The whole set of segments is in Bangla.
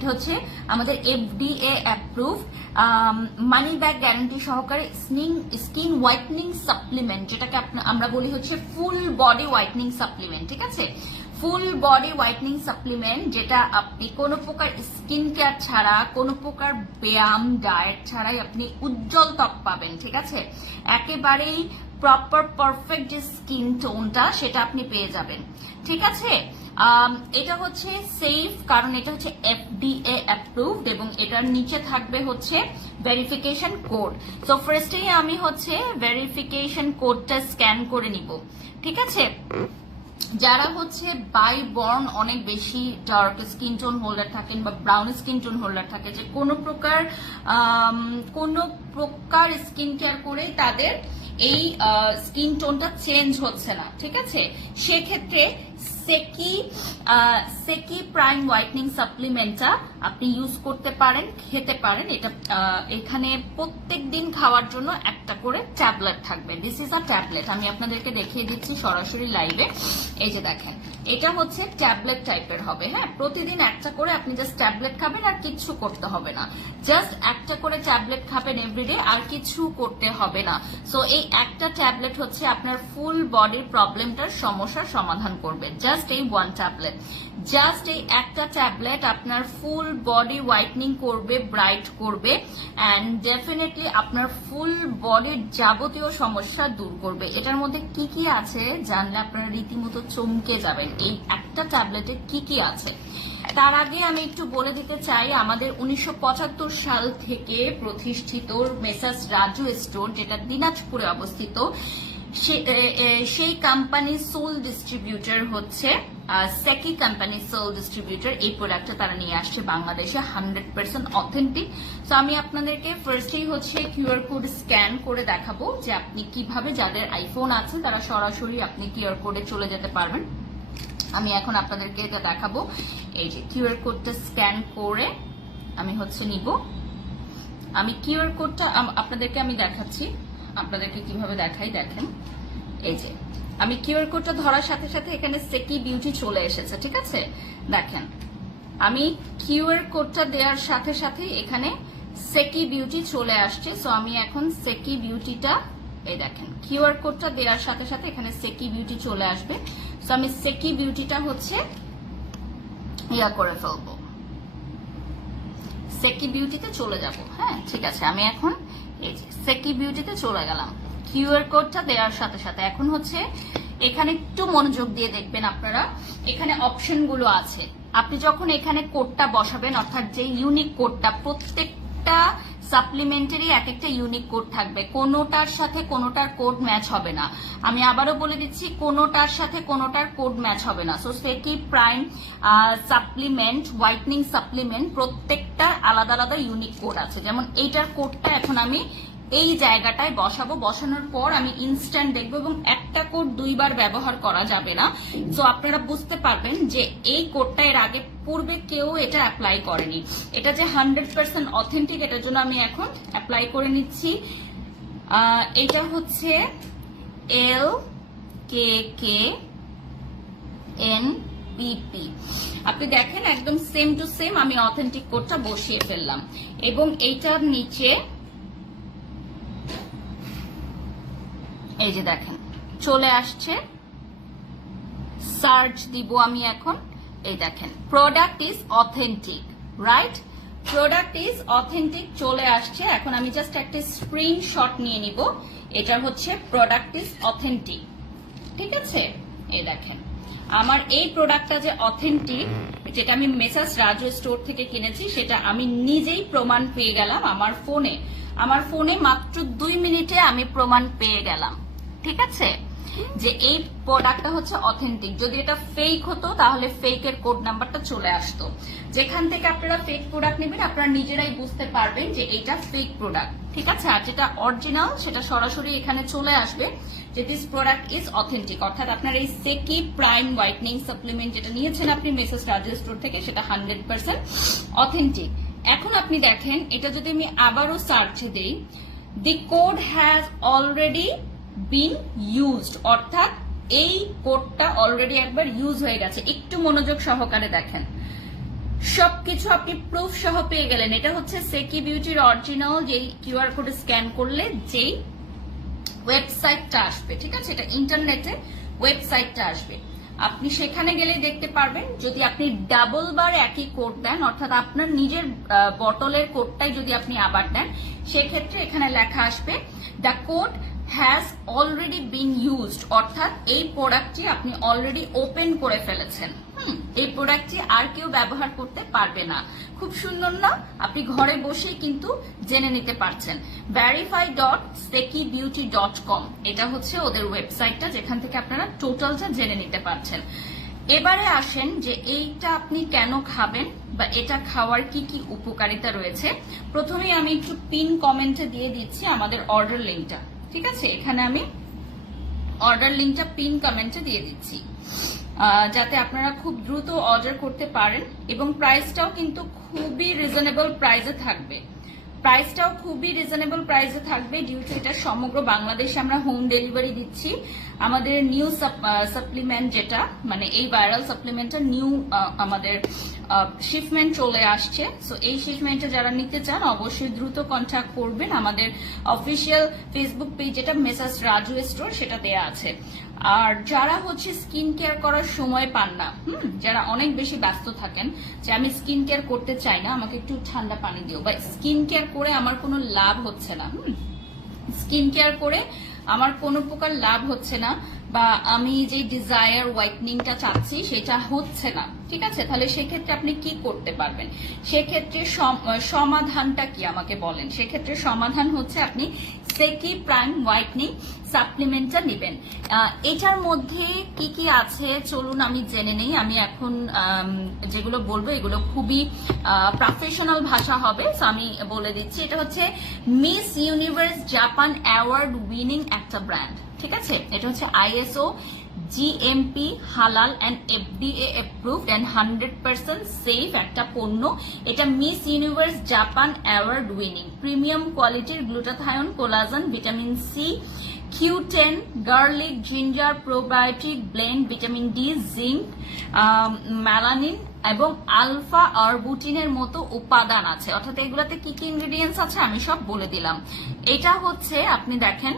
এটা হচ্ছে আমাদের FDA approve money back guarantee সহকারে স্কিন স্কিন হোয়াইটনিং সাপ্লিমেন্ট যেটাকে আমরা বলি হচ্ছে ফুল বডি হোয়াইটনিং সাপ্লিমেন্ট ঠিক আছে? ফুল বডি হোয়াইটনিং সাপ্লিমেন্ট যেটা আপনি কোনো প্রকার স্কিন কেয়ার ছাড়া, কোনো প্রকার ব্যায়াম ডায়েট ছাড়াই আপনি উজ্জ্বল ত্বক পাবেন, ঠিক আছে? একেবারেই প্রপার পারফেক্ট যে স্কিন টোনটা সেটা আপনি পেয়ে যাবেন। ঠিক আছে? এটা হচ্ছে সেফ কারণ এটা হচ্ছে এফডিএ অ্যাপ্রুভড এবং এটার নিচে থাকবে হচ্ছে ভেরিফিকেশন কোড সো ফার্স্টেই আমি হচ্ছে ভেরিফিকেশন কোডটা স্ক্যান করে নিব। ঠিক আছে? যারা হচ্ছে বাই বর্ন অনেক বেশি ডার্ক স্কিন টোন হোল্ডার থাকেন বা ব্রাউন স্কিন টোন হোল্ডার থাকে, যে কোনো প্রকার কোনো প্রকার স্কিন কেয়ার করে তাদের এই স্কিন টোনটা চেঞ্জ হচ্ছে না, ঠিক আছে? সেক্ষেত্রে সেকি সেকি প্রাইম হোয়াইটনিং সাপ্লিমেন্টটা আপনি ইউজ করতে পারেন, খেতে পারেন। এটা এখানে প্রত্যেক দিন খাওয়ার জন্য একটা করে ট্যাবলেট থাকবে। দিস ইজ আ ট্যাবলেট আমি আপনাদেরকে দেখিয়ে দিচ্ছি সরাসরি লাইভে এই যে দেখেন, এটা হচ্ছে ট্যাবলেট টাইপের হবে হ্যাঁ? প্রতিদিন একটা করে আপনি জাস্ট ট্যাবলেট খাবেন আর কিচ্ছু করতে হবে না। জাস্ট একটা করে ট্যাবলেট খাবেন এভরিডে আর কিছু করতে হবে না। সো এই একটা ট্যাবলেট হচ্ছে আপনার ফুল বডির প্রবলেমটার সমস্যার সমাধান করবে। জাস্ট এই ওয়ান ট্যাবলেট জাস্ট এই একটা ট্যাবলেট আপনার ফুল বডি হোয়াইটনিং করবে ব্রাইট করবে অ্যান্ড ডেফিনেটলি আপনার ফুল বডির যাবতীয় সমস্যা দূর করবে। এটার মধ্যে কি কি আছে জানলে আপনারা রীতিমতো চমকে যাবেন। এই একটা ট্যাবলেটে কি কি আছে? তার আগে আমি একটু বলে দিতে চাই, আমাদের উনিশশো পঁচাত্তর সাল থেকে প্রতিষ্ঠিত মেসাস রাজু স্টোর, যেটা দিনাজপুরে অবস্থিত সেই কোম্পানি সোল ডিস্ট্রিবিউটর হচ্ছে সেকি কোম্পানি সোল ডিস্ট্রিবিউটর এই প্রোডাক্টটা তারা নিয়ে আসছে বাংলাদেশে হান্ড্রেড পার্সেন্ট অথেন্টিক তো আমি আপনাদেরকে ফার্স্টেই হচ্ছে কিউআর কোড স্ক্যান করে দেখাবো যে আপনি কীভাবে যাদের আইফোন আছে, তারা সরাসরি আপনি কিউআর কোডে চলে যেতে পারবেন। আমি এখন আপনাদেরকে এটা দেখাবো। এই যে কিউআর কোডটা স্ক্যান করে আমি হচ্ছে নিব। আমি কিউআর কোডটা আপনাদেরকে আমি দেখাচ্ছি। আপনাদেরকে কীভাবে দেখাই দেখেন। এই যে, আমি কিউআর কোডটা ধরার সাথে সাথে এখানে সেকি বিউটি চলে এসেছে, ঠিক আছে? দেখেন, আমি কিউআর কোডটা দেওয়ার সাথে সাথে এখানে সেকি বিউটি চলে আসছে। সো আমি এখন সেকি বিউটিটা এই দেখেন কিউআর কোডটা দেওয়ার সাথে সাথে এখানে সেকি বিউটি চলে আসবে। সো আমি সেকি বিউটিটা হচ্ছে ইয়া করে ফেলব। সেকি বিউটিতে চলে যাব হ্যাঁ ঠিক আছে, আমি এখন এই সেকি বিউটিতে চলে গেলাম। কিউআর কোডটা দেওয়ার সাথে সাথে এখন হচ্ছে এখানে একটু মনোযোগ দিয়ে দেখবেন আপনারা, এখানে অপশনগুলো আছে। আপনি যখন এখানে কোডটা বসাবেন, অর্থাৎ যে ইউনিক কোডটা প্রত্যেকটা সাপ্লিমেন্টারি এক একটা ইউনিক কোড থাকবে। কোনোটার সাথে কোনোটার কোড ম্যাচ হবে না। আমি আবারও বলে দিচ্ছি, কোনোটার সাথে কোনোটার কোড ম্যাচ হবে না। সো সেটি প্রাইম সাপ্লিমেন্ট হোয়াইটনিং সাপ্লিমেন্ট প্রত্যেকটা আলাদা আলাদা ইউনিক কোড আছে। যেমন এইটার কোডটা এখন আমি এই জায়গাটায় বসাবো। বসানোর পর আমি ইনস্ট্যান্ট দেখব এবং একটা কোড দুইবার ব্যবহার করা যাবে না। সো আপনারা বুঝতে পারবেন যে এই কোডটা এর আগে পূর্বে কেউ এটা অ্যাপ্লাই করেনি। এটা যে হান্ড্রেড পার্সেন্ট অথেন্টিক এটার জন্য আমি এখন অ্যাপ্লাই করে নিচ্ছি। এটা হচ্ছে এল কে কে এন পিপি আপনি দেখেন একদম সেম টু সেম আমি অথেন্টিক কোডটা বসিয়ে ফেললাম। এবং এইটার নিচে এই যে দেখেন, চলে আসছে সার্চ দিব আমি এখন। এই দেখেন product is authentic right product is authentic চলে আসছে। এখন আমি জাস্ট একটা স্ক্রিনশট নিয়ে নিব। এটার হচ্ছে প্রোডাক্ট ইজ অথেন্টিক ঠিক আছে? এই দেখেন, আমার এই প্রোডাক্টটা যে অথেন্টিক যেটা আমি মেসাস রাজু স্টোর থেকে কিনেছি, সেটা আমি নিজেই প্রমাণ পেয়ে গেলাম আমার ফোনে আমার ফোনে মাত্র দুই মিনিটে আমি প্রমাণ পেয়ে গেলাম। ঠিক আছে? যে এই প্রোডাক্টটা হচ্ছে অথেন্টিক যদি এটা ফেক হতো, তাহলে ফেকের কোড নাম্বারটা চলে আসতো। যেখান থেকে আপনারা ফেক প্রোডাক্ট নেবেন, আপনারা নিজেরাই বুঝতে পারবেন যে এটা ফেক প্রোডাক্ট ঠিক আছে? আর যেটা অরিজিনাল সেটা সরাসরি এখানে চলে আসবে যে দিস প্রোডাক্ট ইজ অথেন্টিক অর্থাৎ আপনার এই সেকি প্রাইম হোয়াইটনিং সাপ্লিমেন্ট যেটা নিয়েছেন আপনি মেসেস রাজের স্টোর থেকে, সেটা হান্ড্রেড পার্সেন্ট অথেন্টিক এখন আপনি দেখেন, এটা যদি আমি আবারও সার্চে দিই the code has already been used অর্থাৎ এই কোডটা অলরেডি একবার ইউজ হয়ে গেছে। একটু মনোযোগ সহকারে দেখেন। সবকিছু আপনি প্রুফ সহ পেয়ে গেলেন। এটা হচ্ছে সেকি বিউটির অরিজিনাল যেই কিউআর কোড স্ক্যান করলে যেই ওয়েবসাইটটা আসবে, ঠিক আছে? এটা ইন্টারনেটে ওয়েবসাইটটা আসবে। আপনি সেখানে গেলে দেখতে পারবেন, যদি আপনি ডাবল বার একই কোড দেন, অর্থাৎ আপনার নিজের বটলের কোডটাই যদি আপনি আবার দেন, সেক্ষেত্রে এখানে লেখা আসবে the code has already been used অর্থাৎ এই প্রোডাক্টটি আপনি অলরেডি ওপেন করে ফেলেছেন। এই প্রোডাক্টটি আর কেউ ব্যবহার করতে পারবে না। খুব সুন্দর না? আপনি ঘরে বসেই কিন্তু জেনে নিতে পারছেন। Verify dot Seki beauty dot com এটা হচ্ছে ওদের ওয়েবসাইটটা যেখান থেকে আপনারা টোটালটা জেনে নিতে পারছেন। এবারে আসেন যে এইটা আপনি কেন খাবেন বা এটা খাওয়ার কি কি উপকারিতা রয়েছে। প্রথমেই আমি একটু পিন কমেন্টে দিয়ে দিচ্ছি আমাদের অর্ডার লিঙ্কটা ঠিক আছে? এখানে আমি অর্ডার লিঙ্কটা পিন কমেন্টে দিয়ে দিচ্ছি। যাতে আপনারা খুব দ্রুত অর্ডার করতে পারেন এবং প্রাইসটাও কিন্তু খুবই রিজনেবল প্রাইসে থাকবে। প্রাইসটাও খুবই রিজনেবল প্রাইসে থাকবে ডিউ টু এটা সমগ্র বাংলাদেশে আমরা হোম ডেলিভারি দিচ্ছি। আমাদের নিউ সাপ্লিমেন্ট যেটা মানে এই ভাইরাল সাপ্লিমেন্টটা নিউ আমাদের শিপমেন্ট চলে আসছে। সো এই শিপমেন্টে যারা নিতে চান, অবশ্যই দ্রুত কন্ট্যাক্ট করবেন। আমাদের অফিসিয়াল ফেসবুক পেজ যেটা মেসাস রাজু স্টোর সেটা দেয়া আছে। আর যারা হচ্ছে স্কিন কেয়ার করার সময় পান না, হুম, যারা অনেক বেশি ব্যস্ত থাকেন, যে আমি স্কিন কেয়ার করতে চাই না, আমাকে একটু ঠান্ডা পানি দিও, বা স্কিন কেয়ার করে আমার কোনো লাভ হচ্ছে না, হুম স্কিন কেয়ার করে আমার কোনো প্রকার লাভ হচ্ছে না, বা আমি যে ডিজায়ার হোয়াইটনিংটা চাচ্ছি, সেটা হচ্ছে না। ঠিক আছে? তাহলে সেক্ষেত্রে আপনি কি করতে পারবেন? সেক্ষেত্রে সম- সমাধানটা কি আমাকে বলেন? সেক্ষেত্রে সমাধান হচ্ছে আপনি সেকি প্রাইম হোয়াইটনিং সাপ্লিমেন্টটা নেবেন। এটার মধ্যে কি কি আছে? চলুন আমি জেনে নেই। আমি এখন যেগুলো বলব এগুলো খুবই প্রফেশনাল ভাষা হবে। So, আমি বলে দিচ্ছি, এটা হচ্ছে Miss Universe Japan award winning একটা ব্র্যান্ড। ঠিক আছে? এটা হচ্ছে আইএসও জিএমপি হালাল and FDA approved and hundred percent safe একটা পণ্য। এটা Miss Universe Japan award winning premium কোয়ালিটির glutathione collagen vitamin C Q ten garlic ginger probiotic blend vitamin D zinc melanin এবং আলফা আরবুটিনের মতো উপাদান আছে। অর্থাৎ এগুলাতে কি কি ইনগ্রেডিয়েন্টস আছে আমি সব বলে দিলাম। এটা হচ্ছে, আপনি দেখেন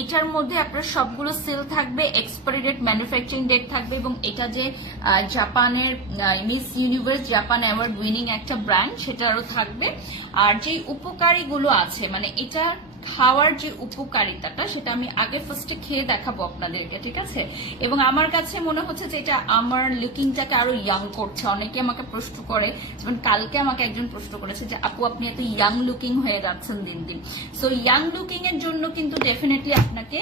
এটার মধ্যে আপনার সবগুলো সেল থাকবে এক্সপায়ারি ডেট ম্যানুফ্যাকচারিং ডেট থাকবে এবং এটা যে জাপানের Miss Universe Japan award winning একটা ব্র্যান্ড সেটারও থাকবে। আর যে উপকারীগুলো আছে মানে এটা খাওয়ার যে উপকারিতাটা, সেটা আমি আগে ফার্স্টে খেয়ে দেখাবো আপনাদেরকে, ঠিক আছে? এবং আমার কাছে মনে হচ্ছে যে এটা আমার লুকিংটাকে আরও ইয়াং করছে। অনেকে আমাকে প্রশ্ন করে, যেমন কালকে আমাকে একজন প্রশ্ন করেছে যে, আপু, আপনি এত ইয়াং লুকিং হয়ে যাচ্ছেন দিন দিন সো ইয়াং লুকিং এর জন্য কিন্তু ডেফিনেটলি আপনাকে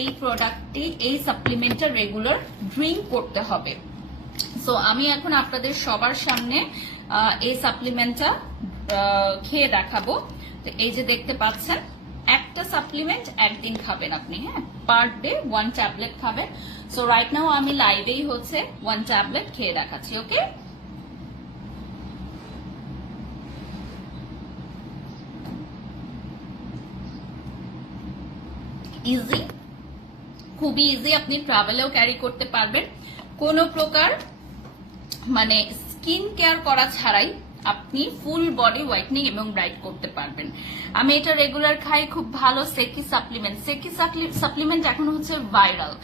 এই প্রোডাক্টটি এই সাপ্লিমেন্টটা রেগুলার ড্রিঙ্ক করতে হবে। সো আমি এখন আপনাদের সবার সামনে এই সাপ্লিমেন্টটা খেয়ে দেখাবো। তো এই যে দেখতে পাচ্ছেন একটা সাপ্লিমেন্ট একদিন খাবেন আপনি হ্যাঁ? পার ডে ওয়ান ট্যাবলেট খাবেন। সো রাইট নাও আমি লাইভেই হচ্ছে ওয়ান ট্যাবলেট খেয়ে দেখাচ্ছি ওকে ইজি খুবই ইজি আপনি ট্রাভেলেও ক্যারি করতে পারবেন। কোনো প্রকার মানে স্কিন কেয়ার করা ছাড়াই আপনি ফুল বডি হোয়াইটনিং এবং ব্রাইট করতে পারবেন। আমি এটা রেগুলার খাই, খুব ভালো সেকি সাপ্লিমেন্ট সেকি সাপ্লিমেন্ট এখন হচ্ছে ভাইরাল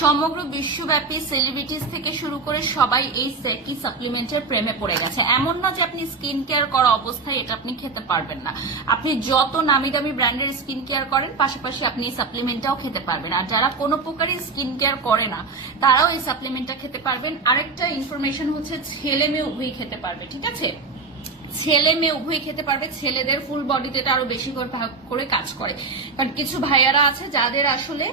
সমগ্র বিশ্বব্যাপী সেলিব্রিটিস থেকে শুরু করে সবাই এই সেকি সাপ্লিমেন্টের প্রেমে পড়ে গেছে। এমন না যে আপনি স্কিন কেয়ার করা অবস্থায় এটা আপনি খেতে পারবেন না। আপনি যত নামি দামি ব্র্যান্ডের স্কিন কেয়ার করেন, পাশাপাশি আপনি এই সাপ্লিমেন্টটাও খেতে পারবেন। আর যারা কোনো প্রকারই স্কিন কেয়ার করে না, তারাও এই সাপ্লিমেন্টটা খেতে পারবেন। আরেকটা ইনফরমেশন হচ্ছে ছেলে মেয়ে উভয়ই খেতে পারবে, ঠিক আছে? ছেলে মেয়ে উভয় খেতে পারবে, ছেলেদের ফুল বডিতে এটা আরও বেশি করে কাজ করে। কারণ কিছু ভাইয়ারা আছে যাদের আসলে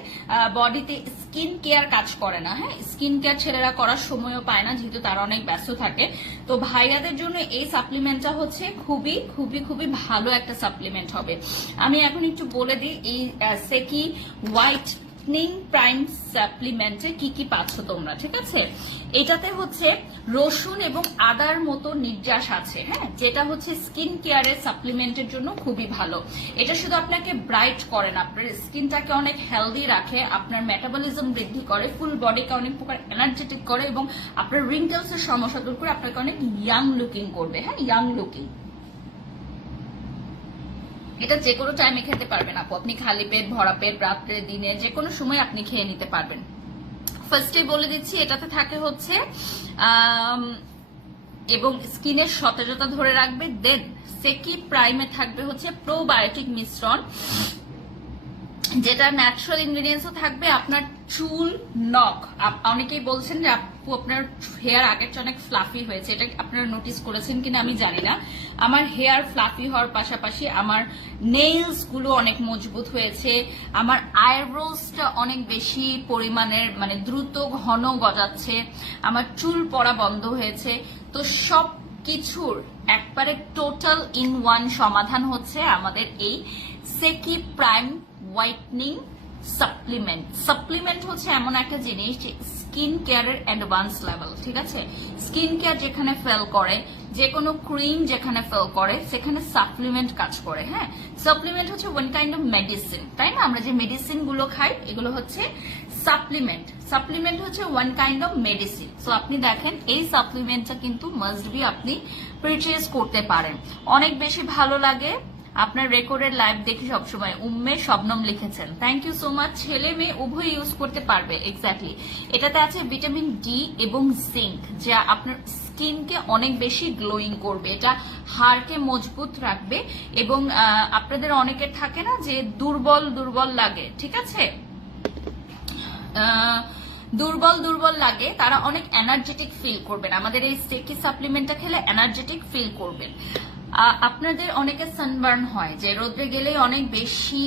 বডিতে স্কিন কেয়ার কাজ করে না হ্যাঁ? স্কিন কেয়ার ছেলেরা করার সময়ও পায় না, যেহেতু তারা অনেক ব্যস্ত থাকে। তো ভাইয়াদের জন্য এই সাপ্লিমেন্টটা হচ্ছে খুবই খুবই খুবই ভালো একটা সাপ্লিমেন্ট হবে। আমি এখন একটু বলে দিই, এই সেকি হোয়াইট হোয়াইটনিং প্রাইম সাপ্লিমেন্টে কি কি পাচ্ছ তোমরা, ঠিক আছে? এটাতে হচ্ছে রসুন এবং আদার মতো নির্যাস আছে হ্যাঁ? যেটা হচ্ছে স্কিন কেয়ারের সাপ্লিমেন্টের জন্য খুবই ভালো। এটা শুধু আপনাকে ব্রাইট করে না, আপনার স্কিনটাকে অনেক হেলদি রাখে, আপনার মেটাবলিজম বৃদ্ধি করে ফুল বডিকে অনেক প্রকার এনার্জেটিক করে এবং আপনার রিঙ্কেলস এর সমস্যা দূর করে আপনাকে অনেক ইয়াং লুকিং করবে হ্যাঁ? ইয়াং লুকিং এটা যে কোনো টাইমে খেতে পারবেন আপু। আপনি খালি পেট ভরা পেট, রাত্রে, দিনে যে কোনো সময় আপনি খেয়ে নিতে পারবেন। ফার্স্টে বলে দিচ্ছি, এটাতে থাকে হচ্ছে এবং স্কিনের সতেজতা ধরে রাখবে। দেন সেকি প্রাইমে থাকবে হচ্ছে প্রোবায়োটিক মিশ্রণ, যেটা ন্যাচারাল ইনগ্রিডিয়েন্টসও থাকবে আপনার চুল, নখ। অনেকেই বলছেন যে আপু, আপনার হেয়ার আগের চেয়ে অনেক ফ্লাফি হয়েছে, এটা আপনারা নোটিস করেছেন কিনা আমি জানি না। আমার হেয়ার ফ্লাফি হওয়ার পাশাপাশি আমার নেইলসগুলো অনেক মজবুত হয়েছে, আমার আইব্রোসটা অনেক বেশি পরিমাণের মানে দ্রুত ঘন গজাচ্ছে, আমার চুল পড়া বন্ধ হয়েছে। তো সব কিছুর একবারে টোটাল ইন ওয়ান সমাধান হচ্ছে আমাদের এই সেকি প্রাইম হোয়াইটনিং সাপ্লিমেন্ট সাপ্লিমেন্ট হচ্ছে এমন একটা জিনিস যে স্কিন কেয়ারের অ্যাডভান্স লেভেল ঠিক আছে? স্কিন কেয়ার যেখানে ফেল করে যে কোনো ক্রিম যেখানে ফেল করে, সেখানে সাপ্লিমেন্ট কাজ করে হ্যাঁ? সাপ্লিমেন্ট হচ্ছে ওয়ান কাইন্ড অফ মেডিসিন তাই না? আমরা যে মেডিসিনগুলো খাই, এগুলো হচ্ছে সাপ্লিমেন্ট সাপ্লিমেন্ট হচ্ছে one kind of medicine so আপনি দেখেন, এই সাপ্লিমেন্টটা কিন্তু মাস্ট বি আপনি করতে পারেন। অনেক বেশি ভালো লাগে আপনার রেকর্ডের লাইভ দেখি সবসময় উম্মে শবনম লিখেছেন। থ্যাংক ইউ সো মাচ ছেলে মেয়ে উভয় ইউজ করতে পারবে এক্স্যাক্টলি এটাতে আছে ভিটামিন ডি এবং জিঙ্ক যা আপনার স্কিনকে অনেক বেশি গ্লোয়িং করবে। এটা হাড়কে মজবুত রাখবে এবং আপনাদের অনেকের থাকে না যে দুর্বল দুর্বল লাগে, ঠিক আছে? দুর্বল দুর্বল লাগে, তারা অনেক এনার্জেটিক ফিল করবেন। আমাদের এই স্টেকি সাপ্লিমেন্টটা খেলে এনার্জেটিক ফিল করবেন। আপনাদের অনেকে সানবার্ন হয়, যে রোদ্রে গেলে অনেক বেশি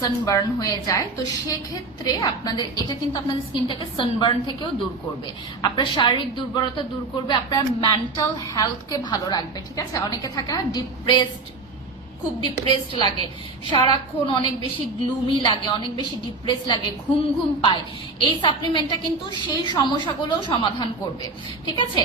সানবার্ন হয়ে যায়। তো সেক্ষেত্রে আপনাদের, এটা কিন্তু আপনাদের স্কিনটাকে সানবার্ন থেকেও দূর করবে। আপনার শারীরিক দুর্বলতা দূর করবে, আপনার মেন্টাল হেলথকে ভালো রাখবে, ঠিক আছে? অনেকে থাকে না ডিপ্রেসড খুব ডিপ্রেসড লাগে। সারাক্ষণ অনেক বেশি গ্লুমি লাগে, অনেক বেশি ডিপ্রেস লাগে, ঘুম ঘুম পায়। এই সাপ্লিমেন্টটা কিন্তু সেই সমস্যাগুলো সমাধান করবে। ঠিক আছে?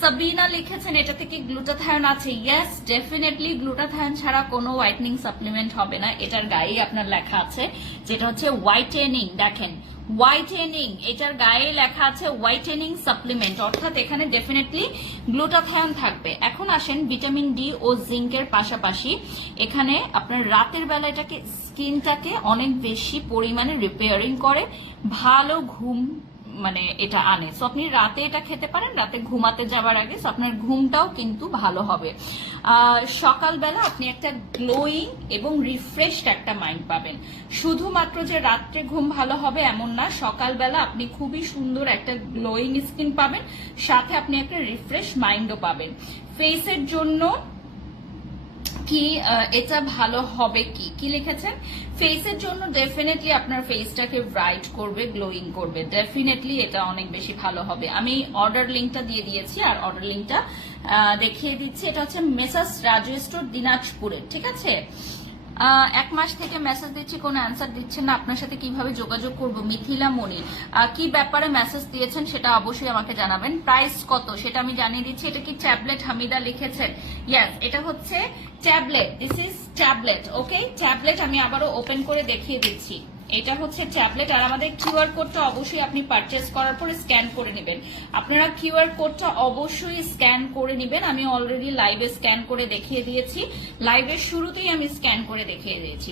সাবিনা লিখেছেন, এটা থেকে গ্লুটাথায়ন আছে। ইয়াস ডেফিনেটলি গ্লুটাথায়ন ছাড়া কোনো হোয়াইটনিং সাপ্লিমেন্ট হবে না। এটার গায়ে আপনার লেখা আছে, যেটা হচ্ছে হোয়াইটেনিং দেখেন হোয়াইটেনিং এটার গায়ে লেখা আছে হোয়াইটেনিং সাপ্লিমেন্ট অর্থাৎ এখানে ডেফিনেটলি গ্লুটাথায়ন থাকবে। এখন আসেন ভিটামিন ডি ও জিঙ্কের পাশাপাশি। এখানে আপনার রাতের বেলা এটাকে স্কিনটাকে অনেক বেশি পরিমাণে রিপেয়ারিং করে, ভালো ঘুম মানে এটা আনে। সো আপনি রাতে এটা খেতে পারেন, রাতে ঘুমাতে যাবার আগে so আপনার ঘুমটাও কিন্তু ভালো হবে। সকালবেলা আপনি একটা গ্লোয়িং এবং রিফ্রেশড একটা মাইন্ড পাবেন। শুধুমাত্র যে রাত্রে ঘুম ভালো হবে এমন না, সকালবেলা আপনি খুবই সুন্দর একটা গ্লোয়িং স্কিন পাবেন, সাথে আপনি একটা রিফ্রেশ মাইন্ডও পাবেন। ফেসের জন্য কি এটা ভালো হবে কি? কি লিখেছেন? ফেসের জন্য ডেফিনেটলি আপনার ফেসটাকে ব্রাইট করবে গ্লোয়িং করবে। ডেফিনেটলি এটা অনেক বেশি ভালো হবে। আমি অর্ডার লিঙ্কটা দিয়ে দিয়েছি, আর অর্ডার লিঙ্কটা দেখিয়ে দিচ্ছি। এটা হচ্ছে মেসাস রাজু স্টোর দিনাজপুরের, ঠিক আছে? এক মাস থেকে মেসেজ দিচ্ছি কোনো অ্যান্সার দিচ্ছেন না। আপনার সাথে কীভাবে যোগাযোগ করব? মিথিলা মনি আহ, কি ব্যাপারে মেসেজ দিয়েছেন সেটা অবশ্যই আমাকে জানাবেন। প্রাইস কত? সেটা আমি জানিয়ে দিচ্ছি। এটা কি ট্যাবলেট হামিদা লিখেছেন। ইয়াস এটা হচ্ছে tablet this is tablet okay tablet আমি আবারও ওপেন করে দেখিয়ে দিচ্ছি। এটা হচ্ছে ট্যাবলেট আর আমাদের কিউআর কোডটা অবশ্যই আপনি পারচেস করার পরে স্ক্যান করে নেবেন। আপনারা কিউআর কোডটা অবশ্যই স্ক্যান করে নেবেন। আমি অলরেডি লাইভে স্ক্যান করে দেখিয়ে দিয়েছি। লাইভের শুরুতেই আমি স্ক্যান করে দেখিয়ে দিয়েছি।